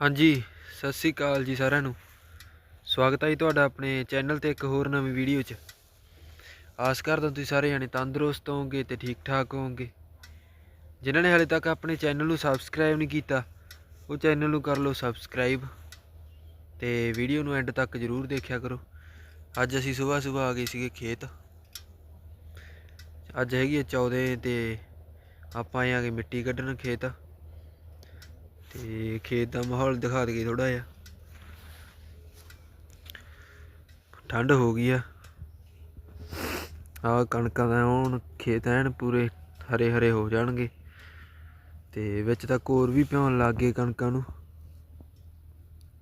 ਹਾਂਜੀ, ਸਤਿ ਸ੍ਰੀ ਅਕਾਲ ਜੀ ਸਾਰਿਆਂ ਨੂੰ। ਸਵਾਗਤ ਹੈ ਜੀ ਤੁਹਾਡਾ ਆਪਣੇ ਚੈਨਲ ਤੇ ਇੱਕ ਹੋਰ ਨਵੀਂ ਵੀਡੀਓ 'ਚ। ਆਸ ਕਰਦਾ ਤੁਸੀਂ ਸਾਰੇ ਜਣੇ ਤੰਦਰੁਸਤ ਹੋਵੋਗੇ ਤੇ ਠੀਕ ਠਾਕ ਹੋਵੋਗੇ। ਜਿਨ੍ਹਾਂ ਨੇ ਹਾਲੇ ਤੱਕ ਆਪਣੇ ਚੈਨਲ ਨੂੰ ਸਬਸਕ੍ਰਾਈਬ ਨਹੀਂ ਕੀਤਾ, ਉਹ ਚੈਨਲ ਨੂੰ ਕਰ ਲਓ ਸਬਸਕ੍ਰਾਈਬ ਤੇ ਵੀਡੀਓ ਨੂੰ ਐਂਡ ਤੱਕ ਜ਼ਰੂਰ ਦੇਖਿਆ ਕਰੋ। ਅੱਜ ਅਸੀਂ ਸਵੇਰ ਸਵੇਰ ਆ ਗਏ ਸੀਗੇ ਖੇਤ। ਅੱਜ ਹੈਗੀ ਹੈ 14 ਤੇ ਆਪਾਂ ਆਏ ਆਗੇ ਮਿੱਟੀ ਕੱਢਣ ਖੇਤ। ਤੇ ਖੇਤ ਦਾ ਮਾਹੌਲ ਦਿਖਾ ਦਈਏ ਥੋੜਾ ਜਿਹਾ। ਠੰਡ ਹੋ ਗਈ ਆ। ਆ ਕਣਕਾਂ ਦਾ ਹੁਣ ਖੇਤ ਐਨ ਪੂਰੇ ਹਰੇ ਹਰੇ ਹੋ ਜਾਣਗੇ ਤੇ ਵਿੱਚ ਤਾਂ ਕੋਰ ਵੀ ਪਿਉਣ ਲੱਗ ਗਏ ਕਣਕਾਂ ਨੂੰ।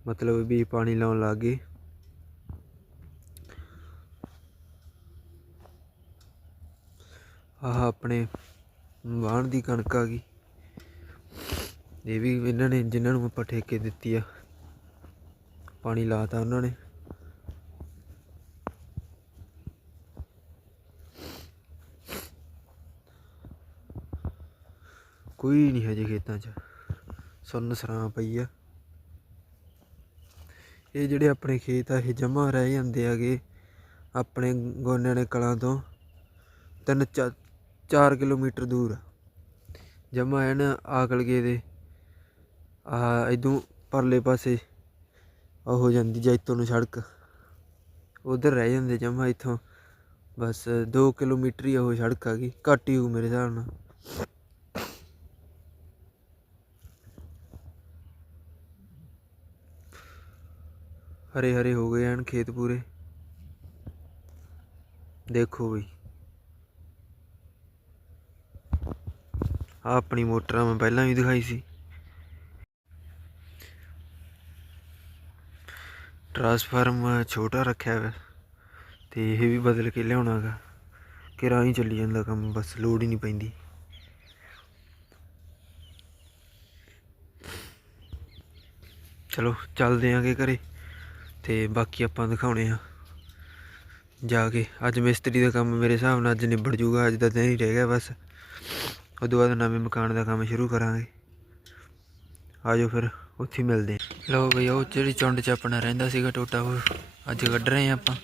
ਮਤਲਬ ਵੀ ਪਾਣੀ ਲਾਉਣ ਲੱਗ ਗਏ। ਆਹ ਆਪਣੇ ਵਾਹਣ ਦੀ ਕਣਕ ਆ ਗਈ। ਇਹ ਵੀ ਇਹਨਾਂ ਨੇ, ਜਿਨ੍ਹਾਂ ਨੂੰ ਆਪਾਂ ਠੇਕੇ ਦਿੱਤੀ ਆ। ਪਾਣੀ ਲਾਤਾ ਉਹਨਾਂ ਨੇ। ਕੋਈ ਨਹੀਂ ਹਜੇ ਖੇਤਾਂ 'ਚ। ਸੁੰਨ ਸਰਾਂ ਪਈ ਆ। ਇਹ ਜਿਹੜੇ ਆਪਣੇ ਖੇਤ ਆ, ਇਹ ਜਮਾ ਰਹਿ ਜਾਂਦੇ ਆਗੇ ਆਪਣੇ ਗੋਨਿਆਂ ਨੇ ਕਲਾਂ ਤੋਂ। ਤਿੰਨ 4 ਕਿਲੋਮੀਟਰ ਦੂਰ। ਜਮਾ ਐਨ ਆਕਲ ਗਏ ਦੇ। ਆ ਇਦੋਂ ਪਰਲੇ ਪਾਸੇ ਉਹ ਹੋ ਜਾਂਦੀ ਜੈਤੋਂ ਨੂੰ ਸੜਕ। ਉਧਰ ਰਹਿ ਜਾਂਦੇ ਜਮਾ ਇੱਥੋਂ। ਬਸ 2 ਕਿਲੋਮੀਟਰ ਹੀ ਉਹ ਸੜਕ ਆ ਗਈ, ਘੱਟ ਹੀ ਹੋਊ ਮੇਰੇ ਹਿਸਾਬ ਨਾਲ। ਹਰੇ ਹਰੇ ਹੋ ਗਏ ਹਨ ਖੇਤ ਪੂਰੇ। ਦੇਖੋ ਬਈ। ਆ ਆਪਣੀ ਮੋਟਰਾਂ ਮੈਂ ਪਹਿਲਾਂ ਵੀ ਦਿਖਾਈ ਸੀ। ਟਰਾਂਸਫਾਰਮ ਛੋਟਾ ਰੱਖਿਆ ਹੋਇਆ ਤੇ ਇਹ ਵੀ ਬਦਲ ਕੇ ਲਿਆਉਣਾਗਾ ਕਿਰਾਂ ਹੀ ਚੱਲੀ ਜਾਂਦਾ ਕੰਮ, ਬਸ ਲੋੜ ਹੀ ਨਹੀਂ ਪੈਂਦੀ। ਚਲੋ, ਚੱਲਦੇ ਆਂਗੇ ਘਰੇ ਤੇ ਬਾਕੀ ਆਪਾਂ ਦਿਖਾਉਣੇ ਆ। ਜਾ ਕੇ, ਅੱਜ ਮਿਸਤਰੀ ਦਾ ਕੰਮ ਮੇਰੇ ਹਿਸਾਬ ਨਾਲ ਅੱਜ ਨਿਬੜ ਜੂਗਾ, ਅੱਜ ਦਾ ਦਿਨ ਹੀ ਰਹਿ ਗਿਆ ਬਸ। ਉਦੋਂ ਬਾਅਦ ਨਵੇਂ ਮਕਾਨ ਦਾ ਕੰਮ ਸ਼ੁਰੂ ਕਰਾਂਗੇ। ਆਜੋ ਫਿਰ। ਉੱਥੇ ਮਿਲਦੇ ਲਓ ਬਈ, ਉਹ ਜਿਹੜੀ ਚੁੰਡ 'ਚ ਆਪਣਾ ਰਹਿੰਦਾ ਸੀਗਾ ਟੋਟਾ, ਉਹ ਅੱਜ ਕੱਢ ਰਹੇ ਆ ਆਪਾਂ।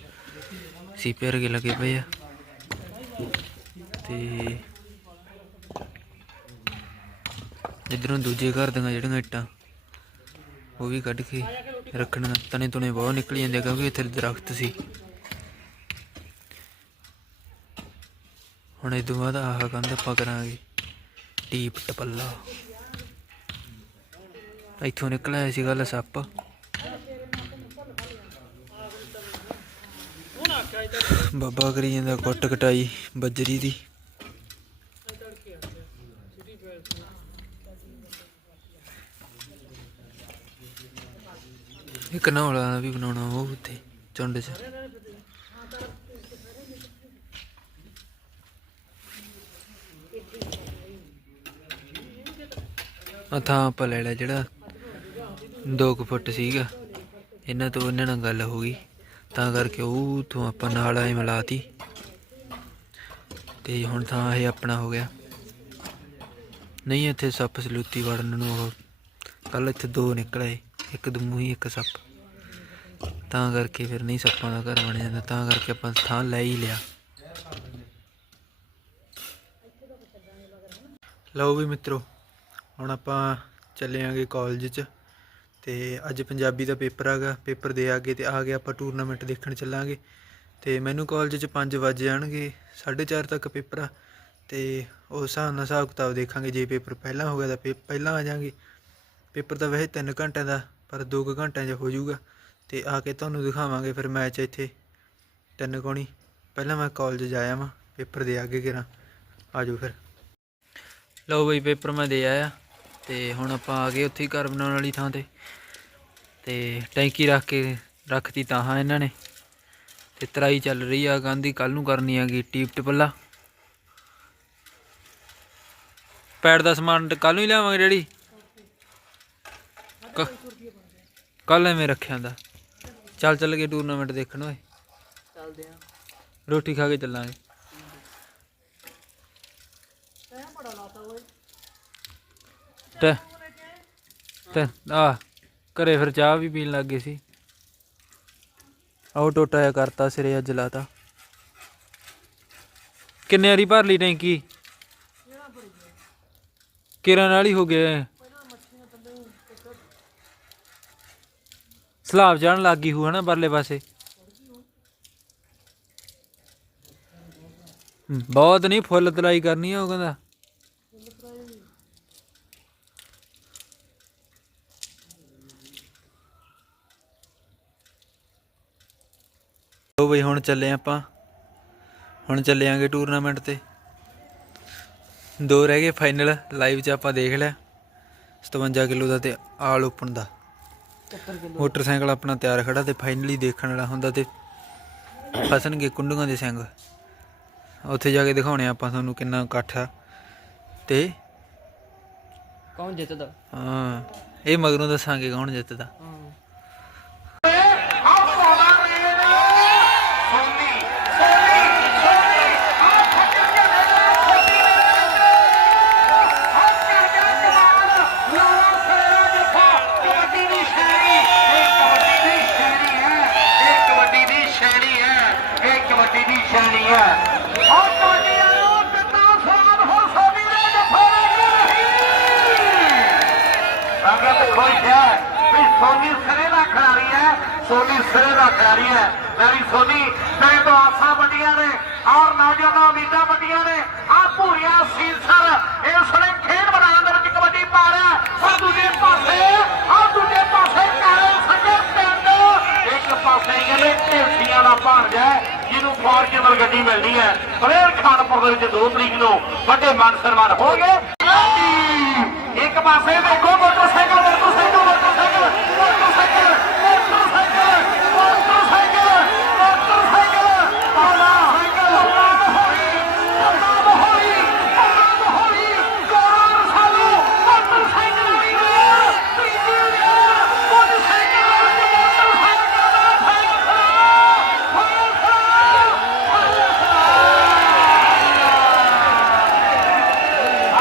ਸੀਪੇ ਵਰਗੇ ਲੱਗੇ ਪਏ ਆ। ਤੇ ਇਧਰੋਂ ਦੂਜੇ ਘਰ ਦੀਆਂ ਜਿਹੜੀਆਂ ਇੱਟਾਂ, ਉਹ ਵੀ ਕੱਢ ਕੇ ਰੱਖਣੀਆਂ। ਤਣੇ ਤੁਨੇ ਬਹੁਤ ਨਿਕਲ ਜਾਂਦੇ ਕਿਉਂਕਿ ਇੱਥੇ ਦਰਖਤ ਸੀ। ਹੁਣ ਇਹ ਤੋਂ ਬਾਅਦ ਆਹ ਕੰਧ ਆਪਾਂ ਕਰਾਂਗੇ ਟੀਪ ਟਪੱਲਾ। ਇੱਥੋਂ ਨਿਕਲਿਆ ਸੀ ਗੱਲ ਸੱਪ ਬਾਬਾ ਕਰੀ ਜਾਂਦਾ ਕੁੱਟ ਕਟਾਈ ਬੱਜਰੀ ਦੀ। ਇੱਕ ਨੌਲਾ ਵੀ ਬਣਾਉਣਾ ਉਹ ਉੱਤੇ ਚੁੰਡ 'ਚ। ਆ ਥਾਂ ਆਪਾਂ ਲੈ ਲਿਆ ਜਿਹੜਾ 2 ਫੁੱਟ ਸੀਗਾ। ਇਹਨਾਂ ਤੋਂ ਇਹਨਾਂ ਨਾਲ ਗੱਲ ਹੋ ਗਈ। ਤਾਂ ਕਰਕੇ ਉਹ ਤੋਂ ਆਪਾਂ ਨਾਲ ਆਏ ਮਿਲਾਤੀ। ਤੇ ਹੁਣ ਥਾਂ ਇਹ ਆਪਣਾ ਹੋ ਗਿਆ। ਨਹੀਂ, ਇੱਥੇ ਸੱਪ ਸਲੂਤੀ ਵੜਨ ਨੂੰ ਉਹ ਕੱਲ ਇੱਥੇ ਦੋ ਨਿਕਲੇ। ਇੱਕ ਦਮੂ ਹੀ, ਇੱਕ ਸੱਪ। ਤਾਂ ਕਰਕੇ ਫਿਰ ਨਹੀਂ ਸੱਪਾਂ ਦਾ ਘਰ ਬਣ ਜਾਂਦਾ। ਤਾਂ ਕਰਕੇ ਆਪਾਂ ਥਾਂ ਲੈ ਹੀ ਲਿਆ। ਲਓ ਵੀ ਮਿੱਤਰੋ, ਹੁਣ ਆਪਾਂ ਚੱਲੇ ਆਂਗੇ ਕਾਲਜ 'ਚ। ਤੇ ਅੱਜ ਪੰਜਾਬੀ ਦਾ ਪੇਪਰ ਆਗਾ, ਪੇਪਰ ਦੇ ਆਗੇ ਤੇ ਆ ਗਿਆ ਆਪਾਂ ਟੂਰਨਾਮੈਂਟ ਦੇਖਣ ਚੱਲਾਂਗੇ। ਤੇ ਮੈਨੂੰ ਕਾਲਜ 'ਚ 5 ਵਜੇ ਜਾਣਗੇ 4:30 ਤੱਕ ਪੇਪਰ ਆ। ਤੇ ਉਸ ਹਿਸਾਬ ਨਾਲ ਹਿਸਾਬ ਕਿਤਾਬ ਦੇਖਾਂਗੇ, ਜੇ ਪੇਪਰ ਪਹਿਲਾਂ ਹੋ ਗਿਆ ਤਾਂ ਪੇ- ਪਹਿਲਾਂ ਆ ਜਾਾਂਗੇ। ਪੇਪਰ ਤਾਂ ਵੈਸੇ 3 ਘੰਟਿਆਂ ਦਾ, ਪਰ 2 ਘੰਟਿਆਂ 'ਚ ਹੋ ਜਾਊਗਾ। ਤੇ ਆ ਕੇ ਤੁਹਾਨੂੰ ਦਿਖਾਵਾਂਗੇ ਫਿਰ ਮੈਚ ਇੱਥੇ, ਤਿੰਨ ਕੋਣੀ। ਪਹਿਲਾਂ ਮੈਂ ਕਾਲਜ ਜਾਇਆ ਵਾਂ ਪੇਪਰ ਦੇ ਆਗੇ ਕਿਰਾਂ ਆਜੋ ਫਿਰ। ਲਓ ਬਈ, ਪੇਪਰ ਮੈਂ ਦੇ ਆਇਆ। ਤੇ ਹੁਣ ਆਪਾਂ ਆ ਗਏ ਉੱਥੇ ਹੀ ਘਰ ਬਣਾਉਣ ਵਾਲੀ ਥਾਂ ਤੇ। ਤੇ ਟੈਂਕੀ ਰੱਖ ਕੇ ਰੱਖਤੀ ਤਾਂ ਹਾਂ ਇਹਨਾਂ ਨੇ। ਤੇ ਤਰਾਈ ਚੱਲ ਰਹੀ ਆ ਗਾਂਧੀ ਕੱਲ ਨੂੰ ਕਰਨੀ ਆਗੀ ਟੀਪ ਟਪੱਲਾ ਪੈੜ ਦਾ ਸਮਾਨ ਕੱਲ ਨੂੰ ਹੀ ਲਿਆਵਾਂਗੇ ਡੈਡੀ। ਕੱਲ ਐਵੇਂ ਰੱਖਿਆ ਦਾ ਚੱਲ ਚੱਲ ਕੇ ਟੂਰਨਾਮੈਂਟ ਦੇਖਣ ਓਏ। ਚੱਲਦੇ ਆ। ਰੋਟੀ ਖਾ ਕੇ ਚੱਲਾਂਗੇ ਬੜਾ ਲਾਤਾ ਓਏ ਤੇ ਤੇ, ਆ, ਘਰੇ ਫਿਰ ਚਾਹ ਵੀ ਪੀਣ ਲੱਗ ਗਏ ਸੀ। ਆਉ ਟੋਟਾ ਜਿਹਾ ਕਰਤਾ, ਸਿਰੇ ਅੱਜ ਲਾਤਾ। ਕਿੰਨੇ ਵਾਰੀ ਭਰ ਲਈ ਟੈਂਕੀ? ਕਿਰਨ ਨਾਲ ਹੀ ਹੋ ਗਏ। ਸਲਾਬ ਜਾਣ ਲੱਗ ਗਈ ਹੂ ਹਨਾ ਪਰਲੇ ਪਾਸੇ। ਬਹੁਤ ਨਹੀਂ ਫੁੱਲ ਤਲਾਈ ਕਰਨੀ ਆ ਉਹ ਕਹਿੰਦਾ। ਲੋ ਬਈ ਹੁਣ ਚੱਲੇ ਆਪਾਂ। ਹੁਣ ਚੱਲੇ ਆਂਗੇ ਟੂਰਨਾਮੈਂਟ ਤੇ। ਦੋ ਰਹਿ ਗਏ ਫਾਈਨਲ ਲਾਈਵ 'ਚ ਆਪਾਂ ਦੇਖ ਲਿਆ। 57 ਕਿਲੋ ਦਾ ਤੇ ਆਲ ਓਪਨ ਦਾ। ਮੋਟਰਸਾਈਕਲ ਆਪਣਾ ਤਿਆਰ ਖੜਾ ਤੇ ਫਾਈਨਲੀ ਦੇਖਣ ਵਾਲਾ ਹੁੰਦਾ ਤੇ ਫਸਣਗੇ ਕੁੰਡੀਆਂ ਦੇ ਸਿੰਘ। ਉੱਥੇ ਜਾ ਕੇ ਦਿਖਾਉਣੇ ਆਪਾਂ ਤੁਹਾਨੂੰ ਕਿੰਨਾ ਇਕੱਠ ਆ। ਤੇ ਕੌਣ ਜਿੱਤਦਾ? ਹਾਂ ਇਹ ਮਗਰੋਂ ਦੱਸਾਂਗੇ ਕੌਣ ਜਿੱਤਦਾ। ਸੋਨੀ ਸਿਰੇ ਦਾ ਖਿਡਾਰੀ ਹੈ। ਮੇਰੀ ਸੋਨੀ ਤੇਰੇ ਤੋਂ ਆਸਾਂ ਵੱਡੀਆਂ ਨੇ, ਔਰ ਨੌਜਵਾਨਾਂ ਉਮੀਦਾਂ ਵੱਡੀਆਂ ਨੇ। ਆ ਭੂਰੀਆ ਸੀਸਰ, ਇਸ ਵੇਲੇ ਖੇਡ ਮੈਦਾਨ ਦੇ ਵਿੱਚ ਕਬੱਡੀ ਪਾ ਰਿਹਾ ਹੈ। ਦੂਜੇ ਪਾਸੇ, ਆ ਦੂਜੇ ਪਾਸੇ ਕਾਲੇ ਸੰਗਰ ਪਿੰਡ। ਇੱਕ ਪਾਸੇ ਕਹਿੰਦੇ ਢੇਸੀਆਂ ਦਾ ਭਾਣਜਾ ਜਿਹਨੂੰ ਫੋਰਚੂਨਰ ਗੱਡੀ ਮਿਲਣੀ ਹੈ। ਬਲੇਰ ਖਾਨਪੁਰ ਦੇ ਵਿੱਚ 2 ਤਰੀਕ ਨੂੰ ਵੱਡੇ ਮਾਨ ਸਨਮਾਨ ਹੋਣਗੇ। ਇੱਕ ਪਾਸੇ ਦੇਖੋ motorcycle motorcycle motorcycle motorcycle motorcycle motorcycle motorcycle ਹੋਈ ਹੋਈ ਹੋਈ ਕਾਰ ਸਾਲੂ ਮੋਟਰਸਾਈਕਲ ਵਾਲੀ ਨੇ ਤੀਜੀ ਨੇ ਮੋਟਰਸਾਈਕਲ ਵਾਲੀ ਨੇ ਮੋਟਰਸਾਈਕਲ ਦਾ ਫੈਸਲਾ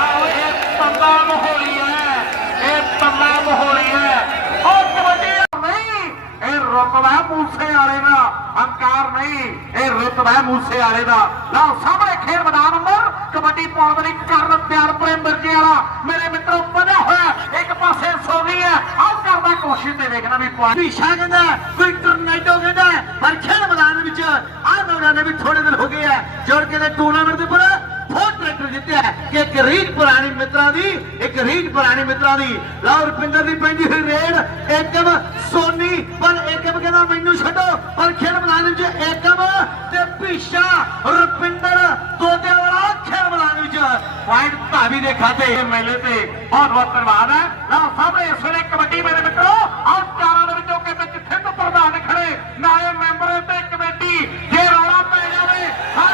ਆਓ ਇਹ ਪੰਦਾ ਮਹੋਲੀ ਹੈ ਇਹ ਪੰਦਾ ਮਹੋਲੀ ਹੈ ਉਹ ਕਬੱਡੀ ਨਹੀਂ ਇਹ ਰੁਤਬਾ ਮੂਸੇ ਵਾਲੇ ਦਾ ਹੰਕਾਰ ਨਹੀਂ ਇਹ ਰੁਤਬਾ ਮੂਸੇ ਵਾਲੇ ਦਾ ਲਓ ਸਾਹਮਣੇ ਖੇਡ ਮੈਦਾਨ ਅੰਦਰ ਕਬੱਡੀ ਪਾਉਣ ਲਈ ਕਰਨ ਪਿਆਰ ਪ੍ਰੇਮ ਮਿਰਜੇ ਵਾਲਾ। ਮੇਰੇ ਮਿੱਤਰੋ, ਵਧਿਆ ਹੋਇਆ। ਇੱਕ ਪਾਸੇ ਸੋਨੀ ਹੈ। ਆਹ ਕਰਦਾ ਕੋਸ਼ਿਸ਼ ਤੇ ਵੇਖਣਾ ਵੀ ਪੁਆਇੰਟ ਵਿਸ਼ਾ ਕਹਿੰਦਾ, ਕੋਈ ਟਰਨੇਡੋ ਕਹਿੰਦਾ ਪਰ ਖੇਡ ਮੈਦਾਨ ਵਿੱਚ ਆਹ ਨੌਜਵਾਨ ਨੇ ਵੀ ਥੋੜੇ ਦਿਨ ਹੋ ਗਏ ਆ। ਜੋੜ ਕੇ ਦੇ ਟੂਰਨਾਮੈਂਟ ਦੇ ਉੱਪਰ ਫੋਰ ਟਰੈਕਟਰ ਜਿੱਤਿਆ ਕਿ ਇੱਕ ਰੀਤ ਪੁਰਾਣੀ ਮਿੱਤਰਾਂ ਦੀ, ਇੱਕ ਰੀਤ ਪੁਰਾਣੀ ਮਿੱਤਰਾਂ ਦੀ। ਲਓ ਰੁਪਿੰਦਰ ਦੀ ਪੈਂਦੀ ਹੋਈ ਰੇਡ। ਏਕਮ ਸੋਨੀ, ਪਰ ਏਕਮ ਕਹਿੰਦਾ ਮੈਨੂੰ ਛੱਡੋ। ਪਰ ਖੇਡ ਮੈਦਾਨ ਵਿੱਚ ਏਕਮ ਤੇ ਭੀਸ਼ਾ ਰੁਪਿੰਦਰ ਦੋਦਿਆਂ ਪੁਆਇੰਟ ਭਾਵੀ ਦੇ ਖਾਤੇ। ਮੇਲੇ ਤੇ ਬਹੁਤ ਬਹੁਤ ਧੰਨਵਾਦ ਹੈ। ਲਓ ਸਾਹਮਣੇ ਇਸ ਵੇਲੇ ਕਬੱਡੀ ਮੇਰੇ ਮਿੱਤਰੋ, ਆਹ ਚਾਰਾਂ ਦੇ ਵਿੱਚੋਂ ਕਿਤੇ ਕਿੱਥੇ ਤੋਂ ਪ੍ਰਧਾਨ ਖੜੇ ਨਾਲੇ ਮੈਂਬਰ ਤੇ ਕਮੇਟੀ। ਜੇ ਰੌਲਾ ਪੈ ਜਾਵੇ ਹਰ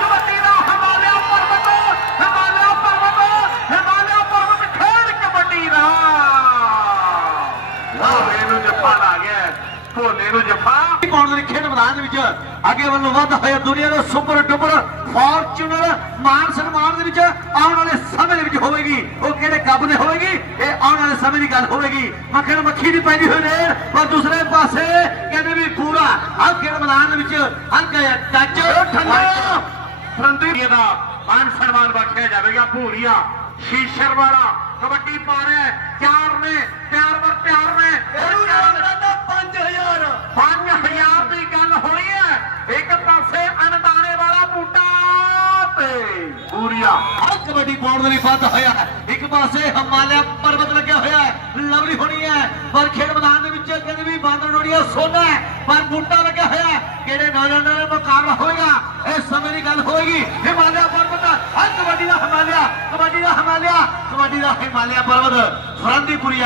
ਕਬੱਡੀ ਦਾ ਹਿਮਾਲਿਆ ਪਰਬਤ ਹਿਮਾਲਿਆ ਪਰਬਤ, ਹਿਮਾਲਿਆ ਖੇਡ ਕਬੱਡੀ ਦਾ। ਭੋਲੇ ਨੂੰ ਜੱਫਾ ਨੂੰ ਦੇ ਖੇਡ ਮੈਦਾਨ ਦੇ ਵਿੱਚ ਅੱਗੇ ਵੱਲੋਂ ਵੱਧ ਹੋਇਆ ਦੁਨੀਆ ਦਾ ਸੁਪਰ ਡੁਪਰ ਫਾਰਚੂਨਰ ਮਾਨ ਸਨਮਾਨ ਦੇ ਵਿੱਚ ਆਉਣ ਵਾਲੇ ਸਮੇਂ ਦੇ ਵਿੱਚ ਹੋਵੇਗੀ। ਉਹ ਕਿਹੜੇ ਕੱਪ ਦੇ ਹੋਵੇਗੀ? ਇਹ ਆਉਣ ਵਾਲੇ ਸਮੇਂ ਦੀ ਗੱਲ ਹੋਵੇਗੀ। ਮੱਖਣ ਮੱਖੀ ਦੀ ਪੈਂਦੀ ਹੋਈ ਰੇਡ ਪਰ ਦੂਸਰੇ ਪਾਸੇ ਕਹਿੰਦੇ ਵੀ ਪੂਰਾ ਆਹ ਖੇਡ ਮੈਦਾਨ ਦੇ ਵਿੱਚ ਹਲਕਾ ਜਿਹਾ ਟੱਚ। ਠੰਡਾ। ਫਰੰਦੀ ਦਾ ਮਾਨ ਸਨਮਾਨ ਬਖਸ਼ਿਆ ਜਾਵੇਗਾ ਭੂਰੀਆ। शीशर वाला कबड्डी पा रहे हैं चार ने प्यार पर प्यार ने पांच हजार पांच हजार की गल हो रही है एक पासे अनदाने वाला बूटा ते पूरिया हर कबड्डी पाउंड ਦੇ ਲਈ ਵਾਧਾ ਹੋਇਆ ਇੱਕ ਪਾਸੇ ਹਿਮਾਲਿਆ ਪਰਬਤ ਲੱਗਿਆ ਹੋਇਆ ਹੈ ਲਵਲੀ ਹੋਣੀ ਹੈ ਪਰ ਖੇਡ ਮੈਦਾਨ ਦੇ ਵਿੱਚ ਕਹਿੰਦੇ ਵੀ ਬਾਂਦਰ ਡੋੜੀਆਂ ਸੋਨਾ ਹੈ ਪਰ ਬੂਟਾ ਕਿਹੜੇ ਨੌਜਵਾਨਾਂ ਨਾਲ ਮੁਕਾਬਲਾ ਹੋਏਗਾ? ਇਸ ਸਮੇਂ ਦੀ ਗੱਲ ਹੋਏਗੀ। ਹਿਮਾਲਿਆ ਪਰਬਤ, ਹਰ ਕਬੱਡੀ ਦਾ ਹਿਮਾਲਿਆ, ਕਬੱਡੀ ਦਾ ਹਿਮਾਲਿਆ, ਕਬੱਡੀ ਦਾ ਹਿਮਾਲਿਆ ਪਰਬਤ ਫਰੰਦੀਪੁਰੀਆ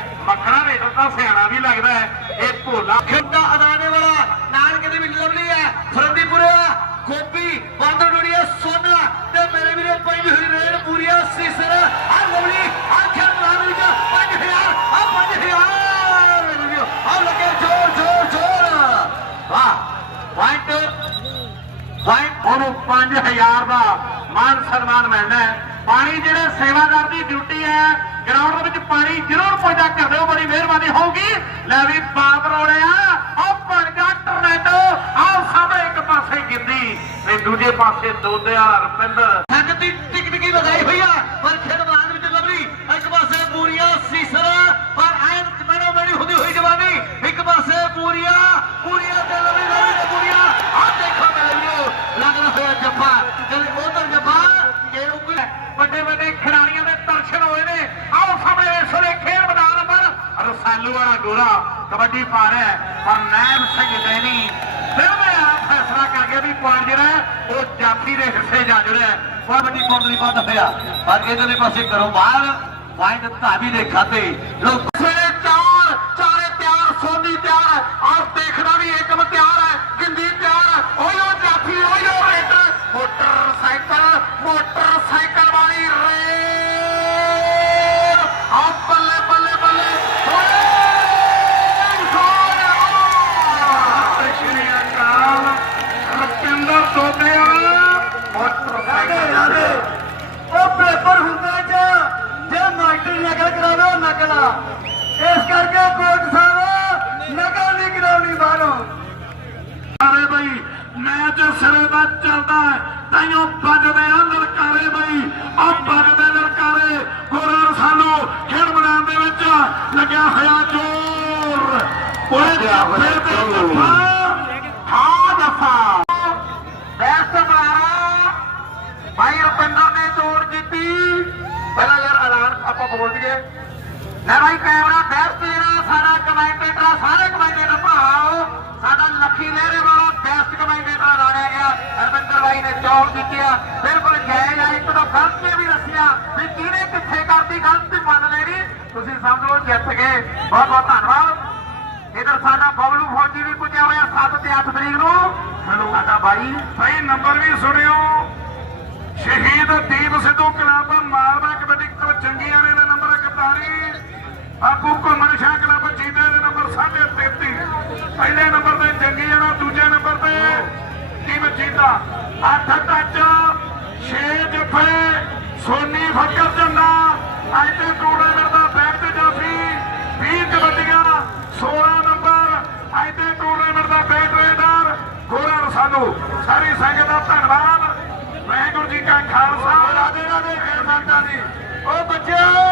ਦੀਆਂ ਗੱਲਾਂ ਮੱਖਣਾ ਰੇਟਰ ਤਾਂ ਸਿਆਣਾ ਵੀ ਲੱਗਦਾ ਹੈ। ਇਹ ਭੋਲਾ ਖੇਡਾ ਅਦਾਨੇ ਵਾਲਾ, ਨਾਨਕ ਦੇ ਵਿੱਚ ਲਵਲੀ ਹੈ, ਫਰੰਦੀਪੁਰਾ ਗੋਪੀ, ਬਾਂਦਰ ਡੋੜੀਆ ਸੋਨਾ ਤੇ ਮੇਰੇ ਵੀਰੇ ਪੰਜ ਹੋਈ ਰੇਡ ਪੂਰੀਆ, ਸੀਸਰ, ਆ ਲਵਲੀ, ਆ ਖੇਡ ਮੈਦਾਨ ਵਿੱਚ 5000 ਆ 5000 ਮੇਰੇ ਵੀਰੋ, ਆ ਲੱਗੇ ਜ਼ੋਰ ਜ਼ੋਰ ਜ਼ੋਰ। ਵਾਹ ਪੁਆਇੰਟ ਪੁਆਇੰਟ ਉਹਨੂੰ 5000 ਦਾ ਮਾਨ ਸਨਮਾਨ ਮਿਲਣਾ ਹੈ। ਪਾਣੀ ਜਿਹੜੇ ਸੇਵਾਦਾਰ ਦੀ ਡਿਊਟੀ ਹੈ ਗਰਾਊਂਡ ਦੇ ਵਿੱਚ ਪਾਣੀ ਜ਼ਰੂਰ ਪਹੁੰਚਾ ਕਰ ਦਿਓ, ਬੜੀ ਮਿਹਰਬਾਨੀ ਹੋਊਗੀ। ਲੈ ਵੀ ਬਾਪ ਰੋੜਿਆ ਉਹ ਬਣ ਗਿਆ ਟਰਨੈਡੋ ਆਹ ਸਾਹਮਣੇ ਇੱਕ ਪਾਸੇ ਗਿੰਦੀ ਤੇ ਦੂਜੇ ਪਾਸੇ ਦੋਦਿਆ ਰਪਿੰਦਰ ਪਾਣ ਜਿਹੜਾ ਉਹ ਜਾਤੀ ਦੇ ਹਿੱਸੇ ਜਾ ਜੁੜਿਆ ਬਹੁਤ ਵੱਡੀ ਕੌਮ ਦੀ ਬਾਤ ਦੱਸਿਆ। ਪਰ ਇਹਦੇ ਪਾਸੇ ਕਰੋ ਬਾਹਰ। ਵਾਇਦ ਧਾਵੀ ਦੇ ਖਾਤੇ। ਲੋਕ ਲੱਗਿਆ ਹੋਇਆ ਜ਼ੋਰ ਓਏ ਜੱਫੇ ਤੇ ਜੱਫਾ ਹਾਂ ਜੱਫਾ ਬੈਸਟ ਬਲਾਰਾ। ਭਾਈ ਰੁਪਿੰਦਰ ਨੇ ਜੋੜ ਦਿੱਤੀ ਪਹਿਲਾਂ ਯਾਰ ਐਲਾਨ ਆਪਾਂ ਬੋਲ ਦਈਏ। ਲੈ ਭਾਈ ਕੈਮਰਾ ਬੈਸਟ ਜਿਹੜਾ ਸਾਡਾ ਕਮੈਂਟੇਟਰ ਸਾਰੇ ਕਮੈਂਟੇਟਰ ਭਰਾਓ। ਸਾਡਾ ਲੱਖੀ ਲਹਿਰੇ ਵਾਲਾ ਬੈਸਟ ਕਮੈਂਟੇਟਰ ਐਲਾਨਿਆ ਗਿਆ। ਅਰਵਿੰਦਰ ਭਾਈ ਨੇ ਜੋੜ ਦਿੱਤੀ ਆ ਬਿਲਕੁਲ ਜਾਇਜ਼ ਆ ਇੱਕ ਤਾਂ ਗਲਤੀਆਂ ਵੀ ਦੱਸੀਆਂ ਵੀ ਕਿਹਨੇ ਕਿੱਥੇ ਕਰਤੀ ਗਲਤੀ ਸਮਝ ਲਓ ਜਿੱਤ ਗਏ। ਬਹੁਤ ਬਹੁਤ ਧੰਨਵਾਦ। ਇਧਰ ਸਾਡਾ ਬਬਲੂ ਫੌਜੀ ਵੀ ਪੁੱਜਿਆ ਹੋਇਆ 7 ਤੇ 8 ਤਰੀਕ ਨੂੰ। ਸਾਡਾ ਬਾਈ। ਭਾਈ ਨੰਬਰ ਵੀ ਸੁਣਿਓ। ਸ਼ਹੀਦ ਦੀਪ ਸਿੱਧੂ ਕਲੱਬ ਮਾਲਵਾ ਕਬੱਡੀ ਕਲੱਬ ਚੰਗੀਆਂ ਨੇ ਨੰਬਰ 41 ਆਪੂ ਘੁੰਮਣ ਸ਼ਾਹ ਕਲੱਬ ਜੀਤੇ ਦੇ ਨੰਬਰ 33 ਪਹਿਲੇ ਨੰਬਰ ਤੇ ਜੰਗੀਆਂ ਦੂਜੇ ਨੰਬਰ ਤੇ ਟੀਮ ਜੀਤਾ ਅੱਠ ਟੱਚ 6 ਜੱਫੇ ਸੋਨੀ ਫੱਕਰ ਝੰਡਾ ਅੱਜ ਤੇ ਟੂਰਨਾਮੈਂਟ ਦਾ ਬੈਕ ਤੇ ਜਾਫੀ 20 ਕਬੱਡੀਆਂ 16 ਨੰਬਰ ਅੱਜ ਤੇ ਟੂਰਨਾਮੈਂਟ ਦਾ ਬੈਕ ਰੇਡਰ ਗੋਰਾ ਸਾਰੀ ਸੰਗਤ ਦਾ ਧੰਨਵਾਦ। ਵਾਹਿਗੁਰੂ ਜੀ ਕਾ ਖਾਲਸਾ। ਰਾਜੇ ਰਾਜੇ ਫੇਰ ਮਾਤਾ ਦੀ। ਉਹ ਬੱਚਿਓ!